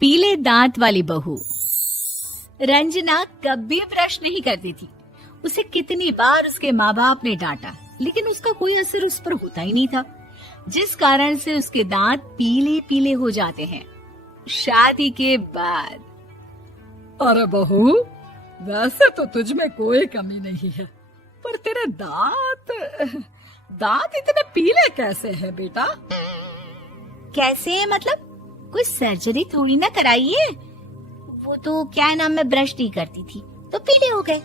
पीले दांत वाली बहू। रंजना कभी ब्रश नहीं करती थी। उसे कितनी बार उसके माँ बाप ने डांटा, लेकिन उसका कोई असर उस पर होता ही नहीं था, जिस कारण से उसके दांत पीले पीले हो जाते हैं। शादी के बाद। अरे बहू, वैसे तो तुझ में कोई कमी नहीं है, पर तेरे दांत इतने पीले कैसे हैं बेटा? कैसे मतलब? कोई सर्जरी थोड़ी ना कराई है। वो तो क्या नाम, मैं ब्रश नहीं करती थी तो पीले हो गए।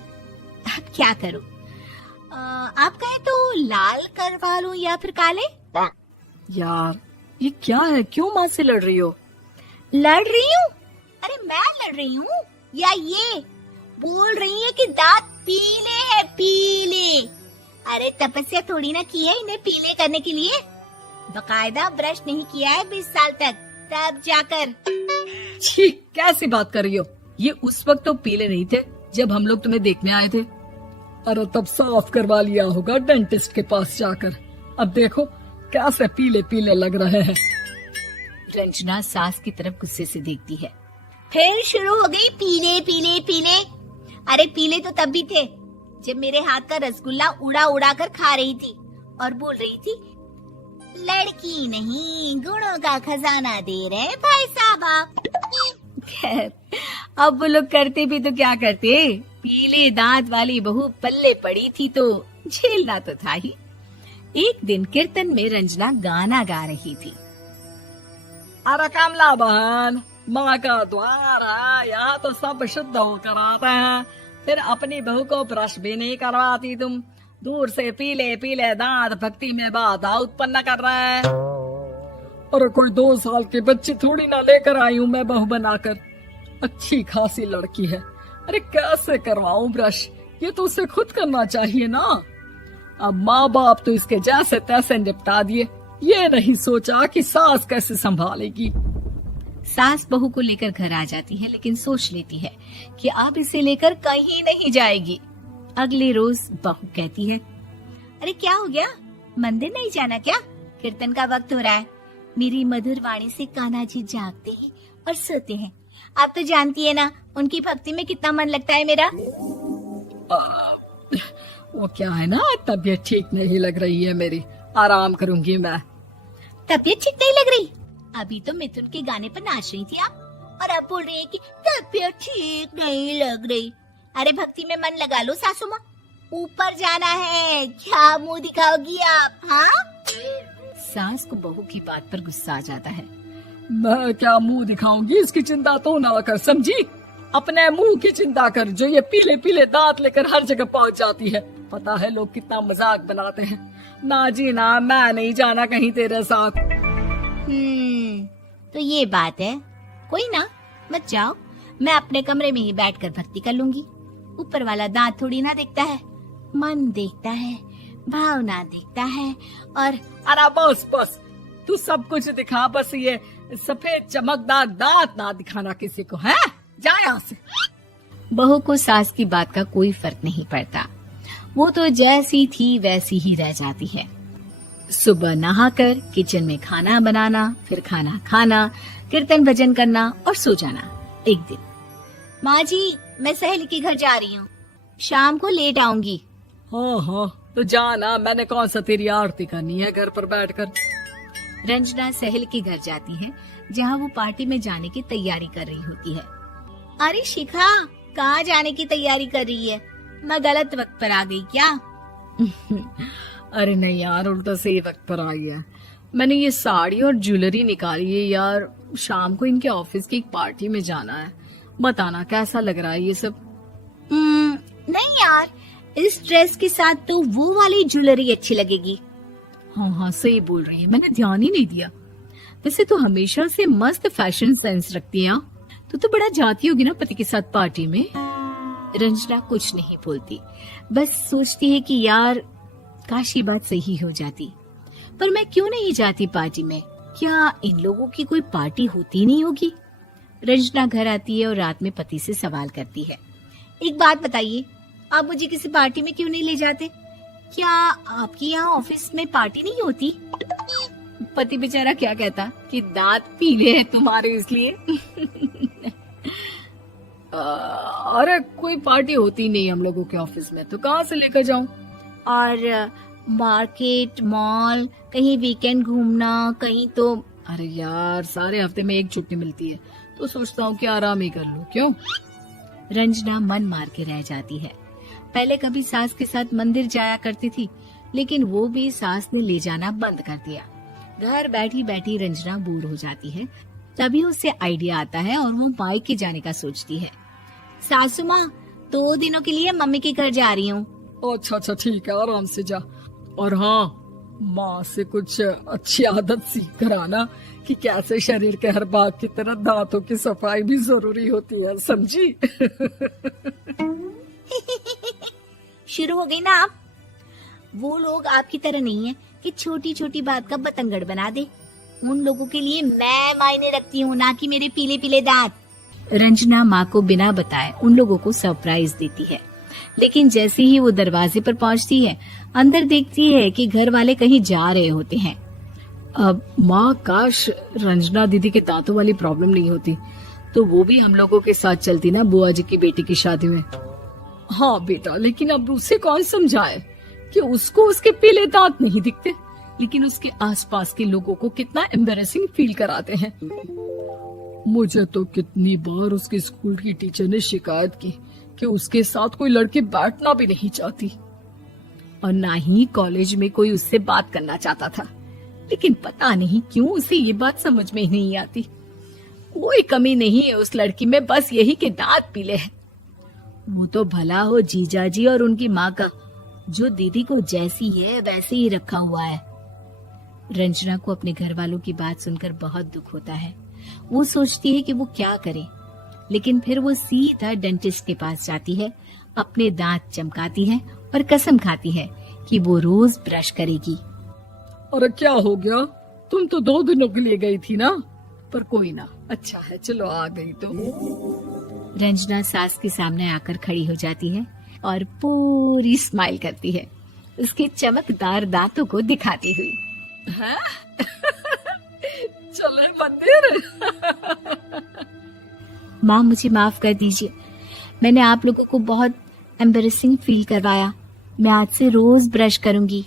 अब क्या करूं? आप कहें तो लाल करवा लूं या फिर काले? यार ये क्या है, क्यों माँ से लड़ रही हो? लड़ रही हूँ? अरे मैं लड़ रही हूँ या ये बोल रही है कि दांत पीले हैं, पीले। अरे तपस्या थोड़ी ना की है इन्हें पीले करने के लिए। बकायदा ब्रश नहीं किया है 20 साल तक, तब जाकर। छी, कैसी बात कर रही हो? ये उस वक्त तो पीले नहीं थे जब हम लोग तुम्हें देखने आए थे। अरे तब साफ करवा लिया होगा डेंटिस्ट के पास जाकर। अब देखो कैसे पीले पीले लग रहे हैं। रंजना सास की तरफ गुस्से से देखती है। फिर शुरू हो गई पीले पीले पीले। अरे पीले तो तब भी थे जब मेरे हाथ का रसगुल्ला उड़ा उड़ा कर खा रही थी और बोल रही थी, लड़की नहीं गुणों का खजाना दे रहे भाई साहब आप। खैर, अब वो लोग करते भी तो क्या करते, पीले दांत वाली बहू पल्ले पड़ी थी तो झेलना तो था ही। एक दिन कीर्तन में रंजना गाना गा रही थी। अरे कमला बहन, माँ का द्वार है, यहाँ तो सब शुद्ध होकर आते हैं, फिर अपनी बहू को ब्रश भी नहीं करवाती तुम। दूर से पीले पीले दांत भक्ति में बाधा उत्पन्न कर रहे हैं। अरे कोई 2 साल के बच्चे थोड़ी ना लेकर आई हूँ मैं बहू बनाकर। अच्छी खासी लड़की है, अरे कैसे करवाऊं ब्रश? ये तो उसे खुद करना चाहिए ना। अब माँ बाप तो इसके जैसे तैसे निपटा दिए, ये नहीं सोचा कि सास कैसे संभालेगी। सास बहू को लेकर घर आ जाती है, लेकिन सोच लेती है कि अब इसे लेकर कहीं नहीं जाएगी। अगले रोज बहू कहती है, अरे क्या हो गया, मंदिर नहीं जाना क्या? कीर्तन का वक्त हो रहा है। मेरी मधुर वाणी से कान्हा जी जागते हैं और सोते हैं। आप तो जानती है ना उनकी भक्ति में कितना मन लगता है मेरा। वो क्या है ना, तबीयत ठीक नहीं लग रही है मेरी, आराम करूंगी मैं। तबीयत ठीक नहीं लग रही? अभी तो मिथुन के गाने पर नाच रही थी आप, और अब बोल रही है कि तबीयत ठीक नहीं लग रही। अरे भक्ति में मन लगा लो सासू माँ, ऊपर जाना है, क्या मुंह दिखाओगी आप? हाँ? सास को बहू की बात पर गुस्सा आ जाता है। मैं क्या मुंह दिखाऊंगी, इसकी चिंता तो ना कर, समझी? अपने मुंह की चिंता कर, जो ये पीले पीले दांत लेकर हर जगह पहुंच जाती है। पता है लोग कितना मजाक बनाते हैं। ना जी ना, मैं नहीं जाना कहीं तेरे साथ। तो ये बात है। कोई ना, मत जाओ, मैं अपने कमरे में ही बैठकर भक्ति कर लूंगी। ऊपर वाला दांत थोड़ी ना देखता है, मन देखता है, भावना देखता है। और अरे बस बस, तू सब कुछ दिखा, बस ये सफेद चमकदार दांत ना दिखाना किसी को, है? जा यहाँ से। बहू को सास की बात का कोई फर्क नहीं पड़ता, वो तो जैसी थी वैसी ही रह जाती है। सुबह नहाकर किचन में खाना बनाना, फिर खाना खाना, कीर्तन भजन करना और सो जाना। एक दिन, माँ जी मैं सहेली के घर जा रही हूँ, शाम को लेट आऊंगी। हाँ हाँ तो जाना, मैंने कौन सा तेरी आरती करनी है घर पर बैठकर। रंजना सहेली के घर जाती है, जहाँ वो पार्टी में जाने की तैयारी कर रही होती है। अरे शिखा, कहाँ जाने की तैयारी कर रही है? मैं गलत वक्त पर आ गई क्या? अरे नहीं यार, उल्टा सही वक्त पर आ गया। मैंने ये साड़ी और ज्वेलरी निकाली है यार, शाम को इनके ऑफिस की एक पार्टी में जाना है। बताना कैसा लग रहा है ये सब? नहीं यार, इस ड्रेस के साथ तो वो वाली ज्वेलरी अच्छी लगेगी। हाँ हाँ सही बोल रही है, मैंने ध्यान ही नहीं दिया। वैसे तो हमेशा से मस्त फैशन सेंस रखती है। तो बड़ा जाती होगी ना पति के साथ पार्टी में। रंजना कुछ नहीं बोलती, बस सोचती है कि यार काश ये बात सही हो जाती। पर मैं क्यों नहीं जाती पार्टी में? क्या इन लोगों की कोई पार्टी होती नहीं होगी? रंजना घर आती है और रात में पति से सवाल करती है, एक बात बताइए, आप मुझे किसी पार्टी में क्यों नहीं ले जाते? क्या आपके यहाँ ऑफिस में पार्टी नहीं होती? पति बेचारा क्या कहता कि दांत पीले हैं तुम्हारे इसलिए। अरे कोई पार्टी होती नहीं हम लोगों के ऑफिस में, तो कहाँ से लेकर जाऊं? और मार्केट, मॉल, कहीं वीकेंड घूमना, कहीं तो। अरे यार सारे हफ्ते में एक छुट्टी मिलती है, तो सोचता हूँ कि आराम ही कर लूं। क्यों? रंजना मन मार के रह जाती है। पहले कभी सास के साथ मंदिर जाया करती थी, लेकिन वो भी सास ने ले जाना बंद कर दिया। घर बैठी बैठी रंजना बोर हो जाती है। तभी उसे आइडिया आता है और वो मायके जाने का सोचती है। सासू माँ, 2 दिनों के लिए मम्मी के घर जा रही हूँ। अच्छा ठीक है, आराम से जा। और हाँ, माँ से कुछ अच्छी आदत सीख कर आना कि कैसे शरीर के हर भाग की तरह दांतों की सफाई भी जरूरी होती है, समझी? शुरू हो गई ना आप। वो लोग आपकी तरह नहीं है कि छोटी छोटी बात का बतंगड़ बना दे। उन लोगों के लिए मैं मायने रखती हूँ, ना कि मेरे पीले पीले दांत। रंजना माँ को बिना बताए उन लोगों को सरप्राइज देती है, लेकिन जैसे ही वो दरवाजे पर पहुँचती है, अंदर देखती है कि घर वाले कहीं जा रहे होते हैं। अब माँ, काश रंजना दीदी के दांतों वाली प्रॉब्लम नहीं होती, तो वो भी हम लोगों के साथ चलती ना बुआ जी की बेटी की शादी में। हाँ बेटा, लेकिन अब उसे कौन समझाए कि उसको उसके पीले दांत नहीं दिखते, लेकिन उसके आसपास के लोगों को कितना एम्बैरेसिंग फील कराते हैं। मुझे तो कितनी बार उसके स्कूल की टीचर ने शिकायत की कि उसके साथ कोई लड़की बैठना भी नहीं चाहती, और ना ही कॉलेज में कोई उससे बात करना चाहता था। लेकिन पता नहीं क्यों उसे ये बात समझ में ही नहीं आती। कोई कमी नहीं है उस लड़की में, बस यही कि दांत पीले हैं। वो तो भला हो जीजा जी और उनकी माँ का, जो दीदी को जैसी है वैसे ही रखा हुआ है। रंजना को अपने घर वालों की बात सुनकर बहुत दुख होता है। वो सोचती है कि वो क्या करे, लेकिन फिर वो सीधा डेंटिस्ट के पास जाती है, अपने दांत चमकाती है और कसम खाती है कि वो रोज ब्रश करेगी। अरे क्या हो गया? तुम तो 2 दिनों के लिए गई थी ना, पर कोई ना, अच्छा है, चलो आ गई तो। रंजना सास के सामने आकर खड़ी हो जाती है और पूरी स्माइल करती है, उसके चमकदार दांतों को दिखाती हुई। हैं? चले मंदिर। माँ, मुझे माफ कर दीजिए, मैंने आप लोगों को बहुत एम्बैरेसिंग फील करवाया। मैं आज से रोज ब्रश करूंगी।